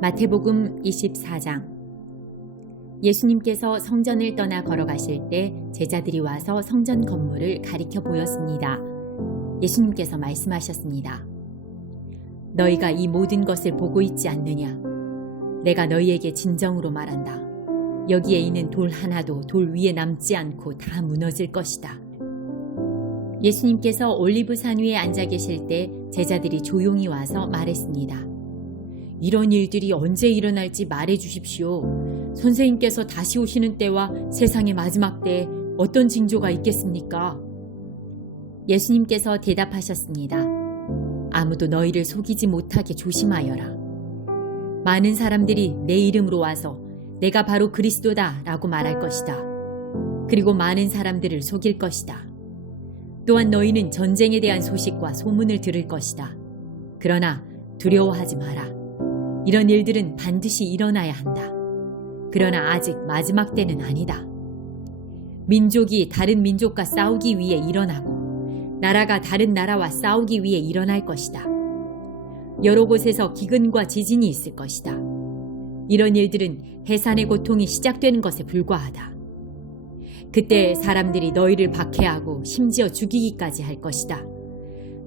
마태복음 24장. 예수님께서 성전을 떠나 걸어가실 때 제자들이 와서 성전 건물을 가리켜 보였습니다. 예수님께서 말씀하셨습니다. 너희가 이 모든 것을 보고 있지 않느냐? 내가 너희에게 진정으로 말한다. 여기에 있는 돌 하나도 돌 위에 남지 않고 다 무너질 것이다. 예수님께서 올리브산 위에 앉아 계실 때 제자들이 조용히 와서 말했습니다. 이런 일들이 언제 일어날지 말해 주십시오. 선생님께서 다시 오시는 때와 세상의 마지막 때에 어떤 징조가 있겠습니까? 예수님께서 대답하셨습니다. 아무도 너희를 속이지 못하게 조심하여라. 많은 사람들이 내 이름으로 와서 내가 바로 그리스도다 라고 말할 것이다. 그리고 많은 사람들을 속일 것이다. 또한 너희는 전쟁에 대한 소식과 소문을 들을 것이다. 그러나 두려워하지 마라. 이런 일들은 반드시 일어나야 한다. 그러나 아직 마지막 때는 아니다. 민족이 다른 민족과 싸우기 위해 일어나고 나라가 다른 나라와 싸우기 위해 일어날 것이다. 여러 곳에서 기근과 지진이 있을 것이다. 이런 일들은 해산의 고통이 시작되는 것에 불과하다. 그때 사람들이 너희를 박해하고 심지어 죽이기까지 할 것이다.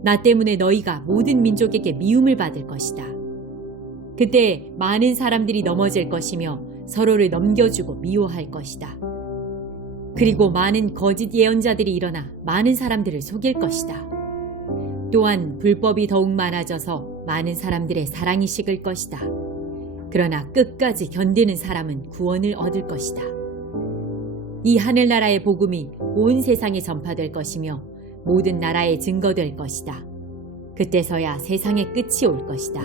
나 때문에 너희가 모든 민족에게 미움을 받을 것이다. 그때 많은 사람들이 넘어질 것이며 서로를 넘겨주고 미워할 것이다. 그리고 많은 거짓 예언자들이 일어나 많은 사람들을 속일 것이다. 또한 불법이 더욱 많아져서 많은 사람들의 사랑이 식을 것이다. 그러나 끝까지 견디는 사람은 구원을 얻을 것이다. 이 하늘나라의 복음이 온 세상에 전파될 것이며 모든 나라에 증거될 것이다. 그때서야 세상의 끝이 올 것이다.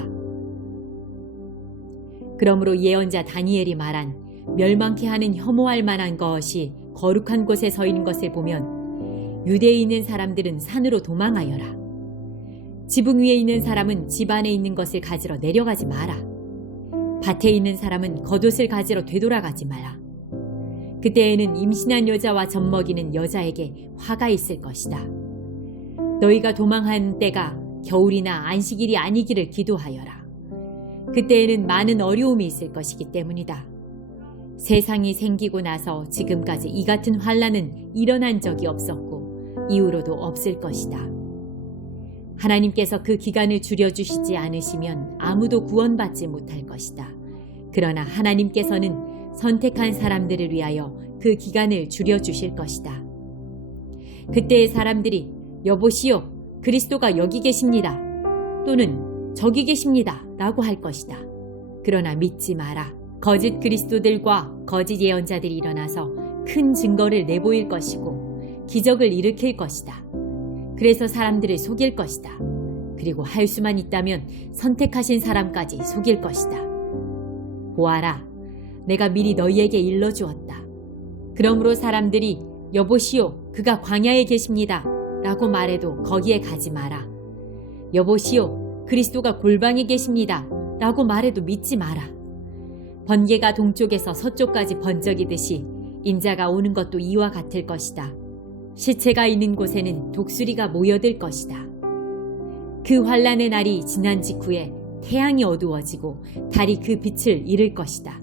그러므로 예언자 다니엘이 말한 멸망케 하는 혐오할 만한 것이 거룩한 곳에 서 있는 것을 보면 유대에 있는 사람들은 산으로 도망하여라. 지붕 위에 있는 사람은 집 안에 있는 것을 가지러 내려가지 마라. 밭에 있는 사람은 겉옷을 가지러 되돌아가지 마라. 그때에는 임신한 여자와 젖먹이는 여자에게 화가 있을 것이다. 너희가 도망한 때가 겨울이나 안식일이 아니기를 기도하여라. 그때에는 많은 어려움이 있을 것이기 때문이다. 세상이 생기고 나서 지금까지 이 같은 환난은 일어난 적이 없었고 이후로도 없을 것이다. 하나님께서 그 기간을 줄여주시지 않으시면 아무도 구원받지 못할 것이다. 그러나 하나님께서는 선택한 사람들을 위하여 그 기간을 줄여주실 것이다. 그때의 사람들이 여보시오, 그리스도가 여기 계십니다. 또는 저기 계십니다. 라고 할 것이다. 그러나 믿지 마라. 거짓 그리스도들과 거짓 예언자들이 일어나서 큰 증거를 내보일 것이고 기적을 일으킬 것이다. 그래서 사람들을 속일 것이다. 그리고 할 수만 있다면 선택하신 사람까지 속일 것이다. 보아라, 내가 미리 너희에게 일러주었다. 그러므로 사람들이 여보시오, 그가 광야에 계십니다. 라고 말해도 거기에 가지 마라. 여보시오, 그리스도가 골방에 계십니다. 라고 말해도 믿지 마라. 번개가 동쪽에서 서쪽까지 번쩍이듯이 인자가 오는 것도 이와 같을 것이다. 시체가 있는 곳에는 독수리가 모여들 것이다. 그 환난의 날이 지난 직후에 태양이 어두워지고 달이 그 빛을 잃을 것이다.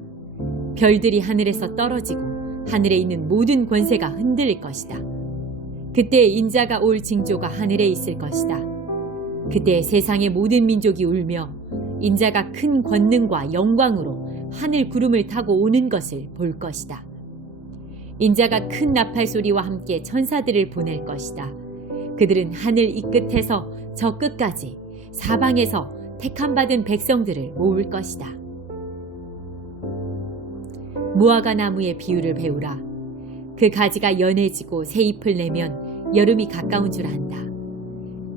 별들이 하늘에서 떨어지고 하늘에 있는 모든 권세가 흔들릴 것이다. 그때 인자가 올 징조가 하늘에 있을 것이다. 그때 세상의 모든 민족이 울며 인자가 큰 권능과 영광으로 하늘 구름을 타고 오는 것을 볼 것이다. 인자가 큰 나팔 소리와 함께 천사들을 보낼 것이다. 그들은 하늘 이 끝에서 저 끝까지 사방에서 택함받은 백성들을 모을 것이다. 무화과 나무의 비유를 배우라. 그 가지가 연해지고 새 잎을 내면 여름이 가까운 줄 안다.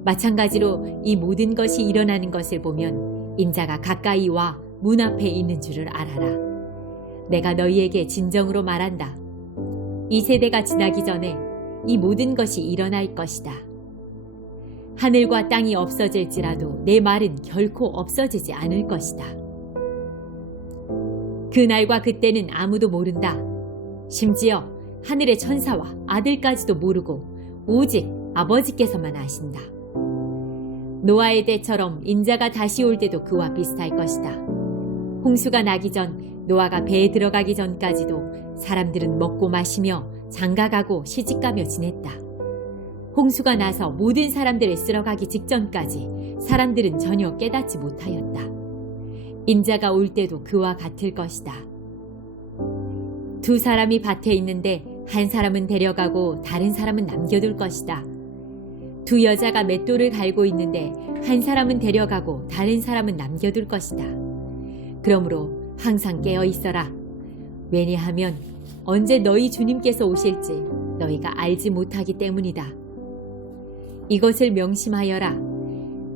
마찬가지로 이 모든 것이 일어나는 것을 보면 인자가 가까이 와 문 앞에 있는 줄을 알아라. 내가 너희에게 진정으로 말한다. 이 세대가 지나기 전에 이 모든 것이 일어날 것이다. 하늘과 땅이 없어질지라도 내 말은 결코 없어지지 않을 것이다. 그 날과 그때는 아무도 모른다. 심지어 하늘의 천사와 아들까지도 모르고 오직 아버지께서만 아신다. 노아의 때처럼 인자가 다시 올 때도 그와 비슷할 것이다. 홍수가 나기 전 노아가 배에 들어가기 전까지도 사람들은 먹고 마시며 장가가고 시집가며 지냈다. 홍수가 나서 모든 사람들을 쓸어가기 직전까지 사람들은 전혀 깨닫지 못하였다. 인자가 올 때도 그와 같을 것이다. 두 사람이 밭에 있는데 한 사람은 데려가고 다른 사람은 남겨둘 것이다. 두 여자가 맷돌을 갈고 있는데 한 사람은 데려가고 다른 사람은 남겨둘 것이다. 그러므로 항상 깨어 있어라. 왜냐하면 언제 너희 주님께서 오실지 너희가 알지 못하기 때문이다. 이것을 명심하여라.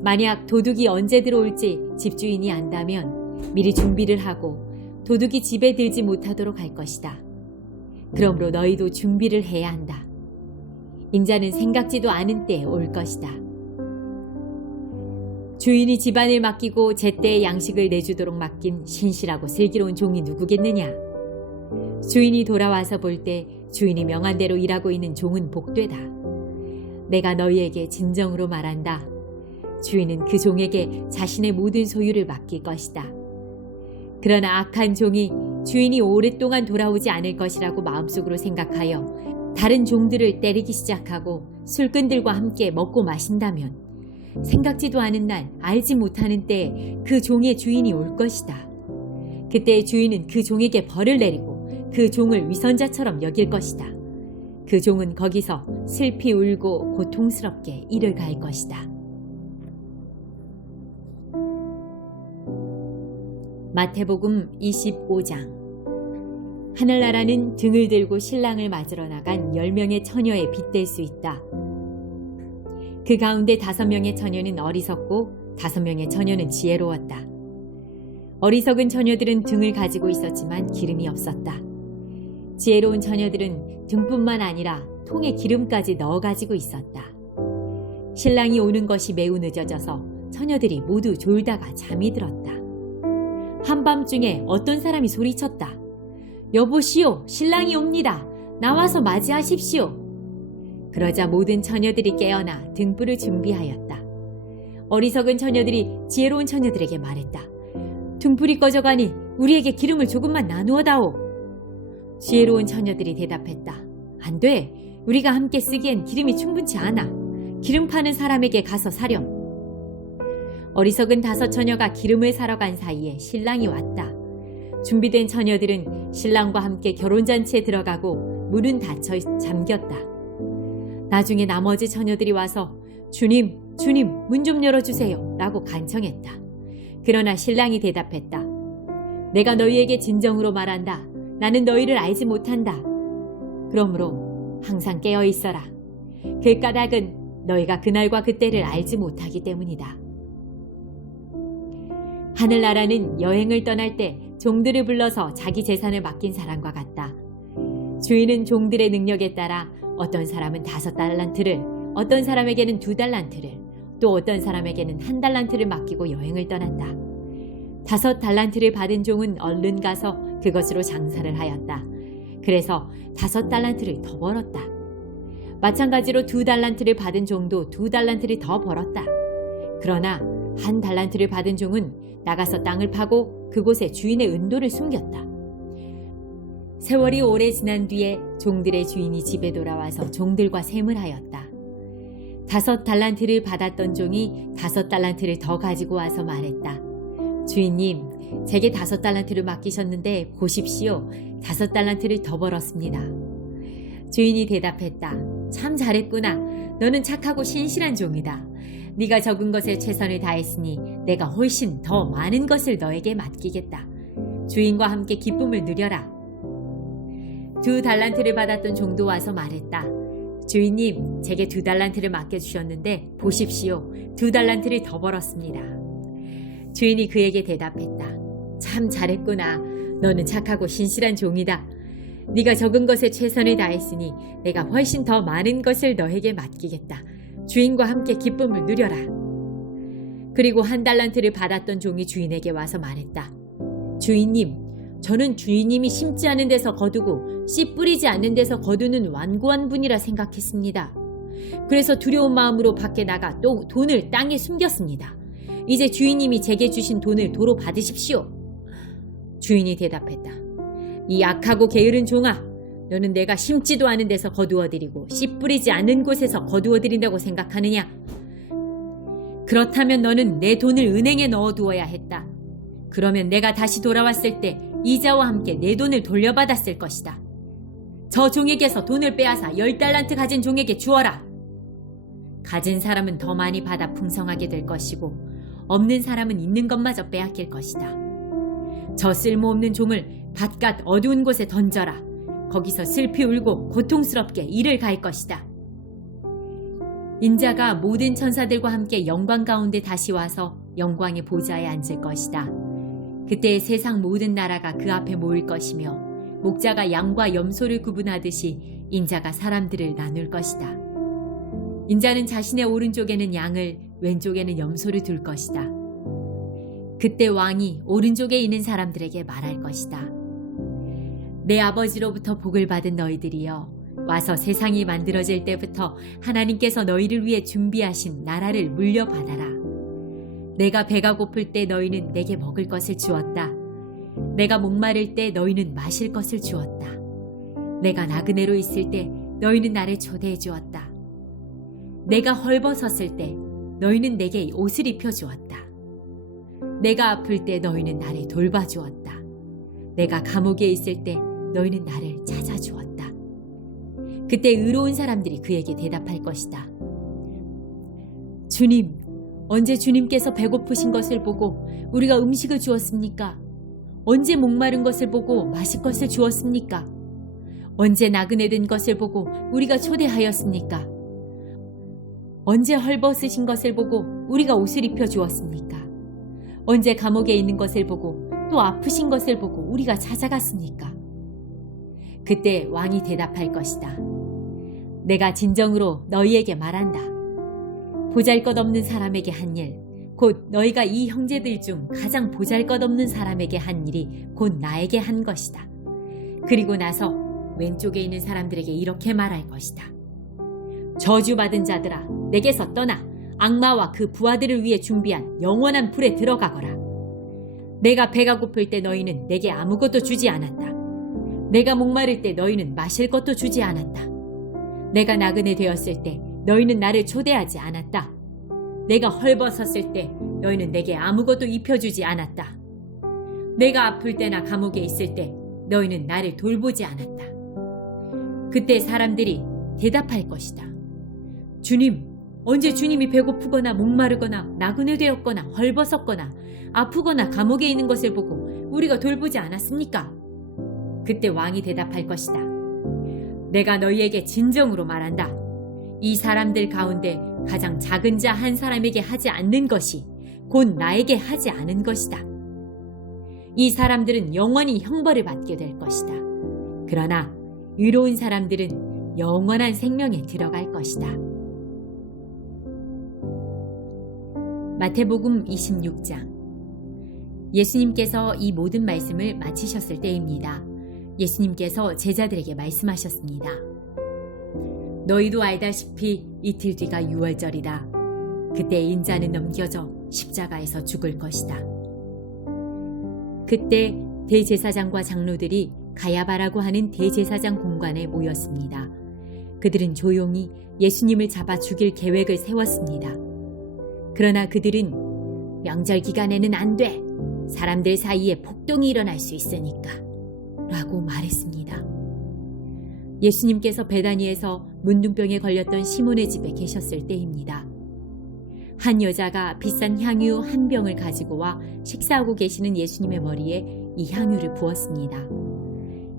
만약 도둑이 언제 들어올지 집주인이 안다면 미리 준비를 하고 도둑이 집에 들지 못하도록 할 것이다. 그러므로 너희도 준비를 해야 한다. 인자는 생각지도 않은 때에 올 것이다. 주인이 집안을 맡기고 제때에 양식을 내주도록 맡긴 신실하고 슬기로운 종이 누구겠느냐? 주인이 돌아와서 볼 때 주인이 명한 대로 일하고 있는 종은 복되다. 내가 너희에게 진정으로 말한다. 주인은 그 종에게 자신의 모든 소유를 맡길 것이다. 그러나 악한 종이 주인이 오랫동안 돌아오지 않을 것이라고 마음속으로 생각하여 다른 종들을 때리기 시작하고 술꾼들과 함께 먹고 마신다면 생각지도 않은 날 알지 못하는 때에 그 종의 주인이 올 것이다. 그때 주인은 그 종에게 벌을 내리고 그 종을 위선자처럼 여길 것이다. 그 종은 거기서 슬피 울고 고통스럽게 이를 갈 것이다. 마태복음 25장. 하늘나라는 등을 들고 신랑을 맞으러 나간 10명의 처녀에 빗댈 수 있다. 그 가운데 5명의 처녀는 어리석고 5명의 처녀는 지혜로웠다. 어리석은 처녀들은 등을 가지고 있었지만 기름이 없었다. 지혜로운 처녀들은 등뿐만 아니라 통에 기름까지 넣어 가지고 있었다. 신랑이 오는 것이 매우 늦어져서 처녀들이 모두 졸다가 잠이 들었다. 한밤중에 어떤 사람이 소리쳤다. 여보시오, 신랑이 옵니다. 나와서 맞이하십시오. 그러자 모든 처녀들이 깨어나 등불을 준비하였다. 어리석은 처녀들이 지혜로운 처녀들에게 말했다. 등불이 꺼져가니 우리에게 기름을 조금만 나누어 다오. 지혜로운 처녀들이 대답했다. 안 돼. 우리가 함께 쓰기엔 기름이 충분치 않아. 기름 파는 사람에게 가서 사렴. 어리석은 5 처녀가 기름을 사러 간 사이에 신랑이 왔다. 준비된 처녀들은 신랑과 함께 결혼잔치에 들어가고 문은 닫혀 잠겼다. 나중에 나머지 처녀들이 와서 주님, 문 좀 열어주세요 라고 간청했다. 그러나 신랑이 대답했다. 내가 너희에게 진정으로 말한다. 나는 너희를 알지 못한다. 그러므로 항상 깨어 있어라. 그 까닭은 너희가 그날과 그때를 알지 못하기 때문이다. 하늘나라는 여행을 떠날 때 종들을 불러서 자기 재산을 맡긴 사람과 같다. 주인은 종들의 능력에 따라 어떤 사람은 5달란트를, 어떤 사람에게는 2달란트를, 또 어떤 사람에게는 1달란트를 맡기고 여행을 떠난다. 5달란트를 받은 종은 얼른 가서 그것으로 장사를 하였다. 그래서 5달란트를 더 벌었다. 마찬가지로 2달란트를 받은 종도 2달란트를 더 벌었다. 그러나 1달란트를 받은 종은 나가서 땅을 파고 그곳에 주인의 은도를 숨겼다. 세월이 오래 지난 뒤에 종들의 주인이 집에 돌아와서 종들과 셈을 하였다. 5달란트를 받았던 종이 5달란트를 더 가지고 와서 말했다. 주인님, 제게 5달란트를 맡기셨는데 보십시오. 5달란트를 더 벌었습니다. 주인이 대답했다. 참 잘했구나. 너는 착하고 신실한 종이다. 네가 적은 것에 최선을 다했으니 내가 훨씬 더 많은 것을 너에게 맡기겠다. 주인과 함께 기쁨을 누려라. 2달란트를 받았던 종도 와서 말했다. 주인님, 제게 2달란트를 맡겨주셨는데 보십시오. 2달란트를 더 벌었습니다. 주인이 그에게 대답했다. 참 잘했구나. 너는 착하고 신실한 종이다. 네가 적은 것에 최선을 다했으니 내가 훨씬 더 많은 것을 너에게 맡기겠다. 주인과 함께 기쁨을 누려라. 그리고 1달란트를 받았던 종이 주인에게 와서 말했다. 주인님, 저는 주인님이 심지 않은 데서 거두고 씨 뿌리지 않는 데서 거두는 완고한 분이라 생각했습니다. 그래서 두려운 마음으로 밖에 나가 또 돈을 땅에 숨겼습니다. 이제 주인님이 제게 주신 돈을 도로 받으십시오. 주인이 대답했다. 이 악하고 게으른 종아, 너는 내가 심지도 않은 데서 거두어들이고 씨 뿌리지 않는 곳에서 거두어들인다고 생각하느냐? 그렇다면 너는 내 돈을 은행에 넣어두어야 했다. 그러면 내가 다시 돌아왔을 때 이자와 함께 내 돈을 돌려받았을 것이다. 저 종에게서 돈을 빼앗아 10달란트 가진 종에게 주어라. 가진 사람은 더 많이 받아 풍성하게 될 것이고 없는 사람은 있는 것마저 빼앗길 것이다. 저 쓸모없는 종을 바깥 어두운 곳에 던져라. 거기서 슬피 울고 고통스럽게 이를 갈 것이다. 인자가 모든 천사들과 함께 영광 가운데 다시 와서 영광의 보좌에 앉을 것이다. 그때 세상 모든 나라가 그 앞에 모일 것이며 목자가 양과 염소를 구분하듯이 인자가 사람들을 나눌 것이다. 인자는 자신의 오른쪽에는 양을, 왼쪽에는 염소를 둘 것이다. 그때 왕이 오른쪽에 있는 사람들에게 말할 것이다. 내 아버지로부터 복을 받은 너희들이여, 와서 세상이 만들어질 때부터 하나님께서 너희를 위해 준비하신 나라를 물려받아라. 내가 배가 고플 때 너희는 내게 먹을 것을 주었다. 내가 목마를 때 너희는 마실 것을 주었다. 내가 나그네로 있을 때 너희는 나를 초대해 주었다. 내가 헐벗었을 때 너희는 내게 옷을 입혀 주었다. 내가 아플 때 너희는 나를 돌봐 주었다. 내가 감옥에 있을 때 너희는 나를 찾아 주었다. 그때 의로운 사람들이 그에게 대답할 것이다. 주님, 언제 주님께서 배고프신 것을 보고 우리가 음식을 주었습니까? 언제 목마른 것을 보고 마실 것을 주었습니까? 언제 나그네 된 것을 보고 우리가 초대하였습니까? 언제 헐벗으신 것을 보고 우리가 옷을 입혀 주었습니까? 언제 감옥에 있는 것을 보고 또 아프신 것을 보고 우리가 찾아갔습니까? 그때 왕이 대답할 것이다. 내가 진정으로 너희에게 말한다. 보잘것없는 사람에게 한 일, 곧 너희가 이 형제들 중 가장 보잘것없는 사람에게 한 일이 곧 나에게 한 것이다. 그리고 나서 왼쪽에 있는 사람들에게 이렇게 말할 것이다. 저주받은 자들아, 내게서 떠나 악마와 그 부하들을 위해 준비한 영원한 불에 들어가거라. 내가 배가 고플 때 너희는 내게 아무것도 주지 않았다. 내가 목마를 때 너희는 마실 것도 주지 않았다. 내가 나그네 되었을 때 너희는 나를 초대하지 않았다. 내가 헐벗었을 때 너희는 내게 아무것도 입혀주지 않았다. 내가 아플 때나 감옥에 있을 때 너희는 나를 돌보지 않았다. 그때 사람들이 대답할 것이다. 주님, 언제 주님이 배고프거나 목마르거나 나그네 되었거나 헐벗었거나 아프거나 감옥에 있는 것을 보고 우리가 돌보지 않았습니까? 그때 왕이 대답할 것이다. 내가 너희에게 진정으로 말한다. 이 사람들 가운데 가장 작은 자 한 사람에게 하지 않는 것이 곧 나에게 하지 않은 것이다. 이 사람들은 영원히 형벌을 받게 될 것이다. 그러나 의로운 사람들은 영원한 생명에 들어갈 것이다. 마태복음 26장. 예수님께서 이 모든 말씀을 마치셨을 때입니다. 예수님께서 제자들에게 말씀하셨습니다. 너희도 알다시피 이틀 뒤가 유월절이다. 그때 인자는 넘겨져 십자가에서 죽을 것이다. 그때 대제사장과 장로들이 가야바라고 하는 대제사장 공관에 모였습니다. 그들은 조용히 예수님을 잡아 죽일 계획을 세웠습니다. 그러나 그들은 명절 기간에는 안 돼. 사람들 사이에 폭동이 일어날 수 있으니까 라고 말했습니다. 예수님께서 베다니에서 문둥병에 걸렸던 시몬의 집에 계셨을 때입니다. 한 여자가 비싼 향유 한 병을 가지고 와 식사하고 계시는 예수님의 머리에 이 향유를 부었습니다.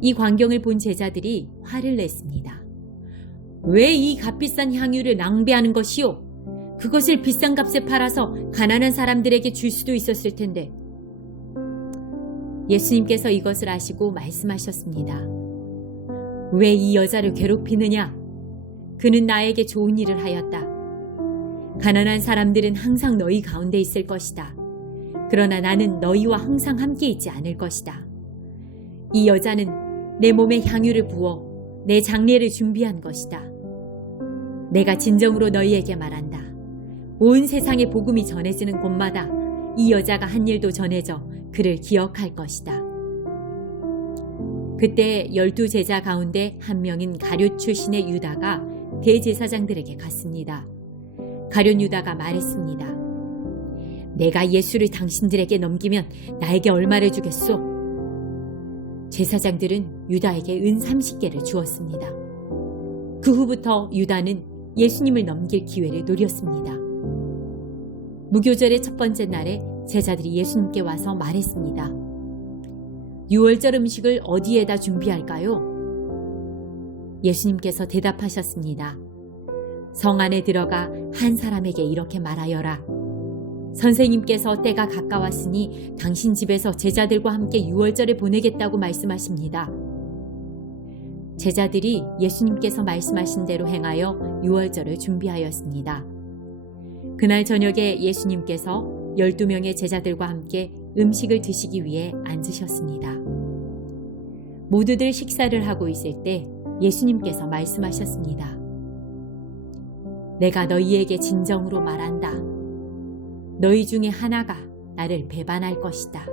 이 광경을 본 제자들이 화를 냈습니다. 왜 이 값비싼 향유를 낭비하는 것이요? 그것을 비싼 값에 팔아서 가난한 사람들에게 줄 수도 있었을 텐데. 예수님께서 이것을 아시고 말씀하셨습니다. 왜 이 여자를 괴롭히느냐? 그는 나에게 좋은 일을 하였다. 가난한 사람들은 항상 너희 가운데 있을 것이다. 그러나 나는 너희와 항상 함께 있지 않을 것이다. 이 여자는 내 몸에 향유를 부어 내 장례를 준비한 것이다. 내가 진정으로 너희에게 말한다. 온 세상에 복음이 전해지는 곳마다 이 여자가 한 일도 전해져 그를 기억할 것이다. 그때 12제자 가운데 한 명인 가룟 출신의 유다가 대제사장들에게 갔습니다. 가룟 유다가 말했습니다. 내가 예수를 당신들에게 넘기면 나에게 얼마를 주겠소? 제사장들은 유다에게 은 30개를 주었습니다. 그 후부터 유다는 예수님을 넘길 기회를 노렸습니다. 무교절의 첫 번째 날에 제자들이 예수님께 와서 말했습니다. 유월절 음식을 어디에다 준비할까요? 예수님께서 대답하셨습니다. 성 안에 들어가 한 사람에게 이렇게 말하여라. 선생님께서 때가 가까웠으니 당신 집에서 제자들과 함께 유월절을 보내겠다고 말씀하십니다. 제자들이 예수님께서 말씀하신 대로 행하여 유월절을 준비하였습니다. 그날 저녁에 예수님께서 12명의 제자들과 함께 음식을 드시기 위해 앉으셨습니다. 모두들 식사를 하고 있을 때 예수님께서 말씀하셨습니다. 내가 너희에게 진정으로 말한다. 너희 중에 하나가 나를 배반할 것이다.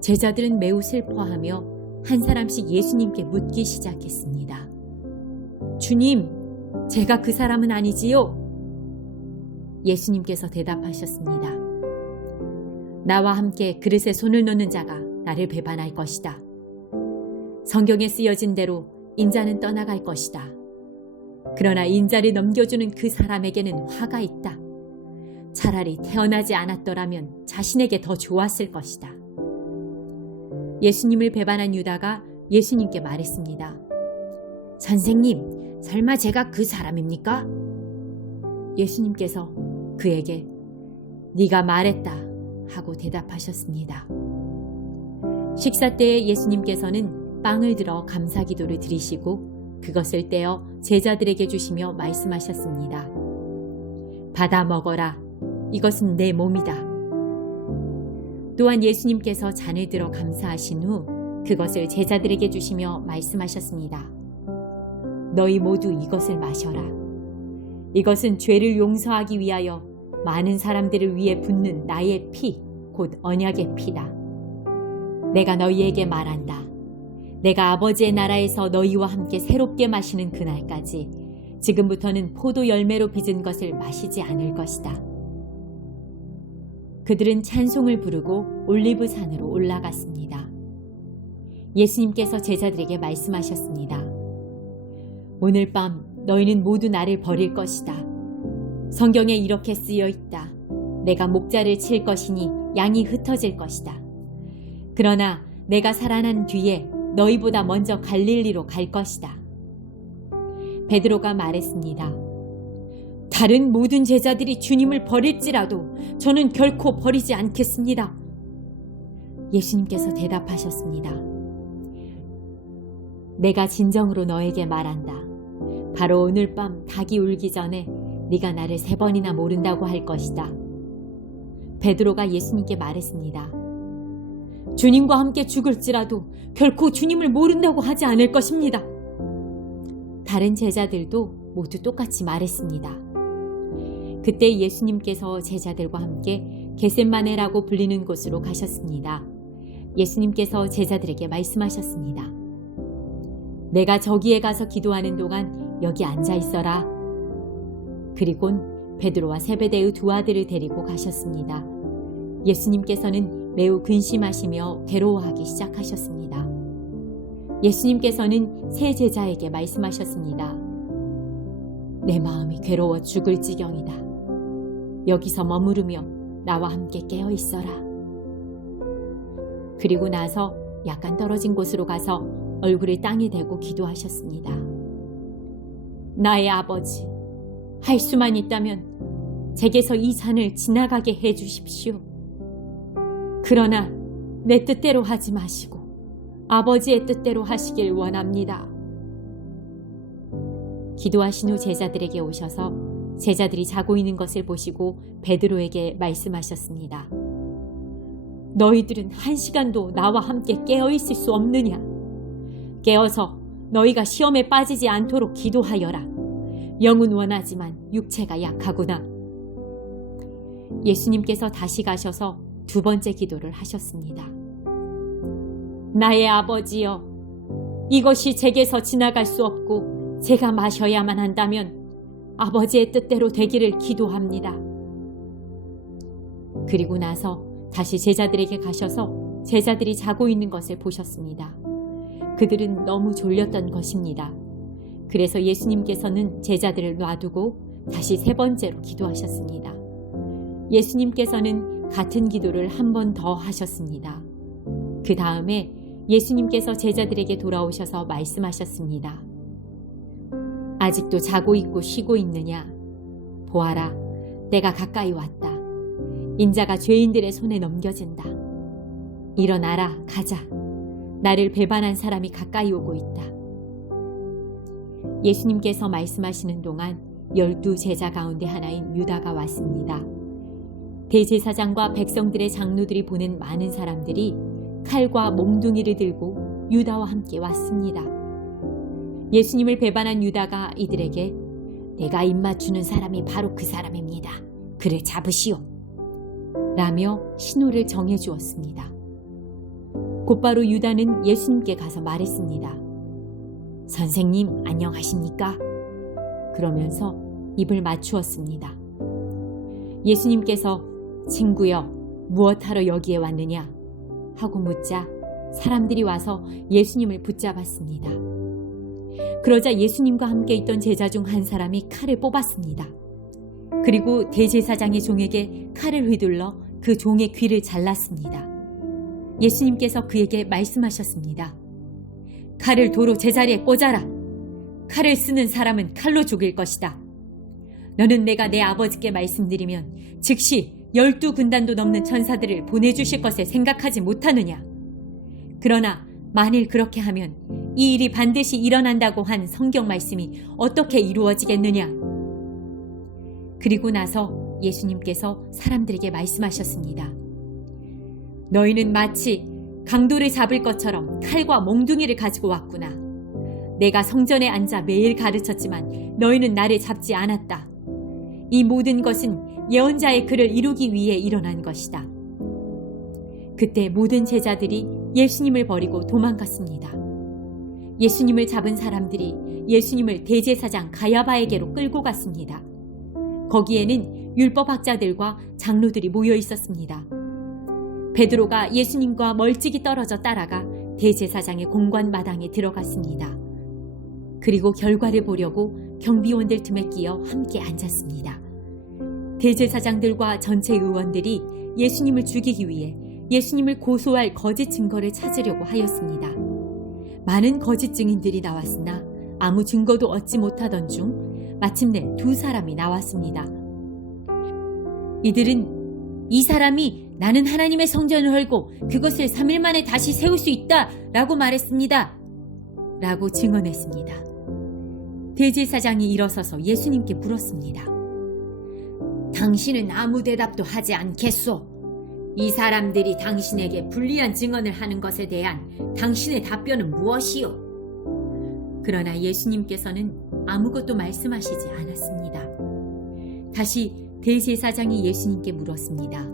제자들은 매우 슬퍼하며 한 사람씩 예수님께 묻기 시작했습니다. 주님, 제가 그 사람은 아니지요? 예수님께서 대답하셨습니다. 나와 함께 그릇에 손을 넣는 자가 나를 배반할 것이다. 성경에 쓰여진 대로 인자는 떠나갈 것이다. 그러나 인자를 넘겨주는 그 사람에게는 화가 있다. 차라리 태어나지 않았더라면 자신에게 더 좋았을 것이다. 예수님을 배반한 유다가 예수님께 말했습니다. 선생님, 설마 제가 그 사람입니까? 예수님께서 그에게 네가 말했다 하고 대답하셨습니다. 식사 때에 예수님께서는 빵을 들어 감사기도를 드리시고 그것을 떼어 제자들에게 주시며 말씀하셨습니다. 받아 먹어라. 이것은 내 몸이다. 또한 예수님께서 잔을 들어 감사하신 후 그것을 제자들에게 주시며 말씀하셨습니다. 너희 모두 이것을 마셔라. 이것은 죄를 용서하기 위하여 많은 사람들을 위해 붓는 나의 피, 곧 언약의 피다. 내가 너희에게 말한다. 내가 아버지의 나라에서 너희와 함께 새롭게 마시는 그날까지 지금부터는 포도 열매로 빚은 것을 마시지 않을 것이다. 그들은 찬송을 부르고 올리브산으로 올라갔습니다. 예수님께서 제자들에게 말씀하셨습니다. 오늘 밤 너희는 모두 나를 버릴 것이다. 성경에 이렇게 쓰여 있다. 내가 목자를 칠 것이니 양이 흩어질 것이다. 그러나 내가 살아난 뒤에 너희보다 먼저 갈릴리로 갈 것이다. 베드로가 말했습니다. 다른 모든 제자들이 주님을 버릴지라도 저는 결코 버리지 않겠습니다. 예수님께서 대답하셨습니다. 내가 진정으로 너에게 말한다. 바로 오늘 밤 닭이 울기 전에 네가 나를 3번이나 모른다고 할 것이다. 베드로가 예수님께 말했습니다. 주님과 함께 죽을지라도 결코 주님을 모른다고 하지 않을 것입니다. 다른 제자들도 모두 똑같이 말했습니다. 그때 예수님께서 제자들과 함께 겟셋마네라고 불리는 곳으로 가셨습니다. 예수님께서 제자들에게 말씀하셨습니다. 내가 저기에 가서 기도하는 동안 여기 앉아 있어라. 그리곤 베드로와 세베대의 2 아들을 데리고 가셨습니다. 예수님께서는 매우 근심하시며 괴로워하기 시작하셨습니다. 예수님께서는 세 제자에게 말씀하셨습니다. 내 마음이 괴로워 죽을 지경이다. 여기서 머무르며 나와 함께 깨어 있어라. 그리고 나서 약간 떨어진 곳으로 가서 얼굴을 땅에 대고 기도하셨습니다. 나의 아버지, 할 수만 있다면 제게서 이 잔을 지나가게 해 주십시오. 그러나 내 뜻대로 하지 마시고 아버지의 뜻대로 하시길 원합니다. 기도하신 후 제자들에게 오셔서 제자들이 자고 있는 것을 보시고 베드로에게 말씀하셨습니다. 너희들은 1시간도 나와 함께 깨어 있을 수 없느냐? 깨어서 너희가 시험에 빠지지 않도록 기도하여라. 영은 원하지만 육체가 약하구나. 예수님께서 다시 가셔서 2번째 기도를 하셨습니다. 나의 아버지여, 이것이 제게서 지나갈 수 없고 제가 마셔야만 한다면 아버지의 뜻대로 되기를 기도합니다. 그리고 나서 다시 제자들에게 가셔서 제자들이 자고 있는 것을 보셨습니다. 그들은 너무 졸렸던 것입니다. 그래서 예수님께서는 제자들을 놔두고 다시 세 번째로 기도하셨습니다. 예수님께서는 같은 기도를 한 번 더 하셨습니다. 그 다음에 예수님께서 제자들에게 돌아오셔서 말씀하셨습니다. 아직도 자고 있고 쉬고 있느냐? 보아라, 때가 가까이 왔다. 인자가 죄인들의 손에 넘겨진다. 일어나라, 가자. 나를 배반한 사람이 가까이 오고 있다. 예수님께서 말씀하시는 동안 12 제자 가운데 하나인 유다가 왔습니다. 대제사장과 백성들의 장로들이 보낸 많은 사람들이 칼과 몽둥이를 들고 유다와 함께 왔습니다. 예수님을 배반한 유다가 이들에게 내가 입맞추는 사람이 바로 그 사람입니다. 그를 잡으시오. 라며 신호를 정해 주었습니다. 곧바로 유다는 예수님께 가서 말했습니다. 선생님, 안녕하십니까? 그러면서 입을 맞추었습니다. 예수님께서 친구여, 무엇하러 여기에 왔느냐? 하고 묻자 사람들이 와서 예수님을 붙잡았습니다. 그러자 예수님과 함께 있던 제자 중 한 사람이 칼을 뽑았습니다. 그리고 대제사장의 종에게 칼을 휘둘러 그 종의 귀를 잘랐습니다. 예수님께서 그에게 말씀하셨습니다. 칼을 도로 제자리에 꽂아라. 칼을 쓰는 사람은 칼로 죽일 것이다. 너는 내가 내 아버지께 말씀드리면 즉시 12군단도 넘는 천사들을 보내주실 것을 생각하지 못하느냐. 그러나 만일 그렇게 하면 이 일이 반드시 일어난다고 한 성경 말씀이 어떻게 이루어지겠느냐. 그리고 나서 예수님께서 사람들에게 말씀하셨습니다. 너희는 마치 강도를 잡을 것처럼 칼과 몽둥이를 가지고 왔구나. 내가 성전에 앉아 매일 가르쳤지만 너희는 나를 잡지 않았다. 이 모든 것은 예언자의 글을 이루기 위해 일어난 것이다. 그때 모든 제자들이 예수님을 버리고 도망갔습니다. 예수님을 잡은 사람들이 예수님을 대제사장 가야바에게로 끌고 갔습니다. 거기에는 율법학자들과 장로들이 모여 있었습니다. 베드로가 예수님과 멀찍이 떨어져 따라가 대제사장의 공관 마당에 들어갔습니다. 그리고 결과를 보려고 경비원들 틈에 끼어 함께 앉았습니다. 대제사장들과 전체 의원들이 예수님을 죽이기 위해 예수님을 고소할 거짓 증거를 찾으려고 하였습니다. 많은 거짓 증인들이 나왔으나 아무 증거도 얻지 못하던 중 마침내 2 사람이 나왔습니다. 이들은 이 사람이 나는 하나님의 성전을 헐고 그것을 3일 만에 다시 세울 수 있다 라고 말했습니다. 라고 증언했습니다. 대제사장이 일어서서 예수님께 물었습니다. 당신은 아무 대답도 하지 않겠소? 이 사람들이 당신에게 불리한 증언을 하는 것에 대한 당신의 답변은 무엇이요? 그러나 예수님께서는 아무것도 말씀하시지 않았습니다. 다시 대제사장이 예수님께 물었습니다.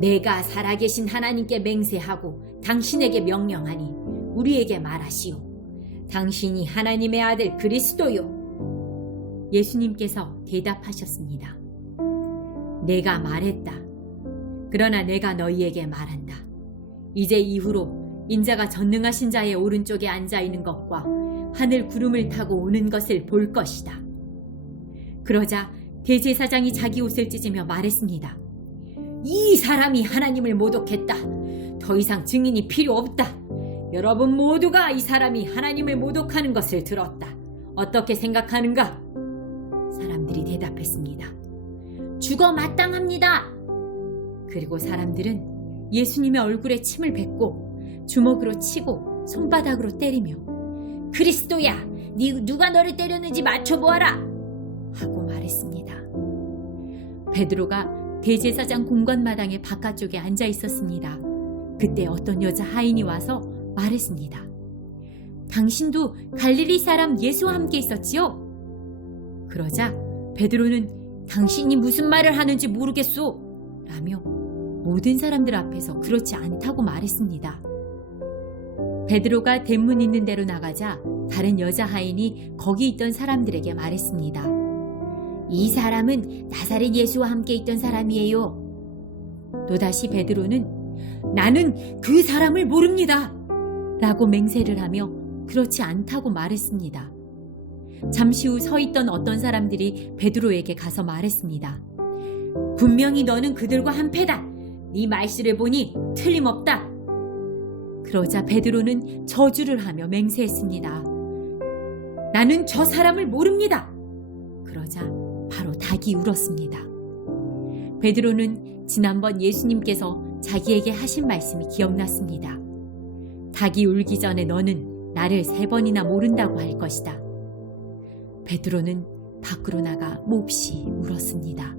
내가 살아계신 하나님께 맹세하고 당신에게 명령하니 우리에게 말하시오. 당신이 하나님의 아들 그리스도요. 예수님께서 대답하셨습니다. 내가 말했다. 그러나 내가 너희에게 말한다. 이제 이후로 인자가 전능하신 자의 오른쪽에 앉아있는 것과 하늘 구름을 타고 오는 것을 볼 것이다. 그러자 대제사장이 자기 옷을 찢으며 말했습니다. 이 사람이 하나님을 모독했다. 더 이상 증인이 필요 없다. 여러분 모두가 이 사람이 하나님을 모독하는 것을 들었다. 어떻게 생각하는가? 사람들이 대답했습니다. 죽어 마땅합니다. 그리고 사람들은 예수님의 얼굴에 침을 뱉고 주먹으로 치고 손바닥으로 때리며 그리스도야, 누가 너를 때렸는지 맞춰보아라 하고 말했습니다. 베드로가 대제사장 공관마당의 바깥쪽에 앉아 있었습니다. 그때 어떤 여자 하인이 와서 말했습니다. 당신도 갈릴리 사람 예수와 함께 있었지요? 그러자 베드로는 당신이 무슨 말을 하는지 모르겠소 라며 모든 사람들 앞에서 그렇지 않다고 말했습니다. 베드로가 대문 있는 데로 나가자 다른 여자 하인이 거기 있던 사람들에게 말했습니다. 이 사람은 나사렛 예수와 함께 있던 사람이에요. 또다시 베드로는 나는 그 사람을 모릅니다. 라고 맹세를 하며 그렇지 않다고 말했습니다. 잠시 후 서 있던 어떤 사람들이 베드로에게 가서 말했습니다. 분명히 너는 그들과 한패다. 네 말씨를 보니 틀림없다. 그러자 베드로는 저주를 하며 맹세했습니다. 나는 저 사람을 모릅니다. 그러자 바로 닭이 울었습니다. 베드로는 지난번 예수님께서 자기에게 하신 말씀이 기억났습니다. 닭이 울기 전에 너는 나를 3번이나 모른다고 할 것이다. 베드로는 밖으로 나가 몹시 울었습니다.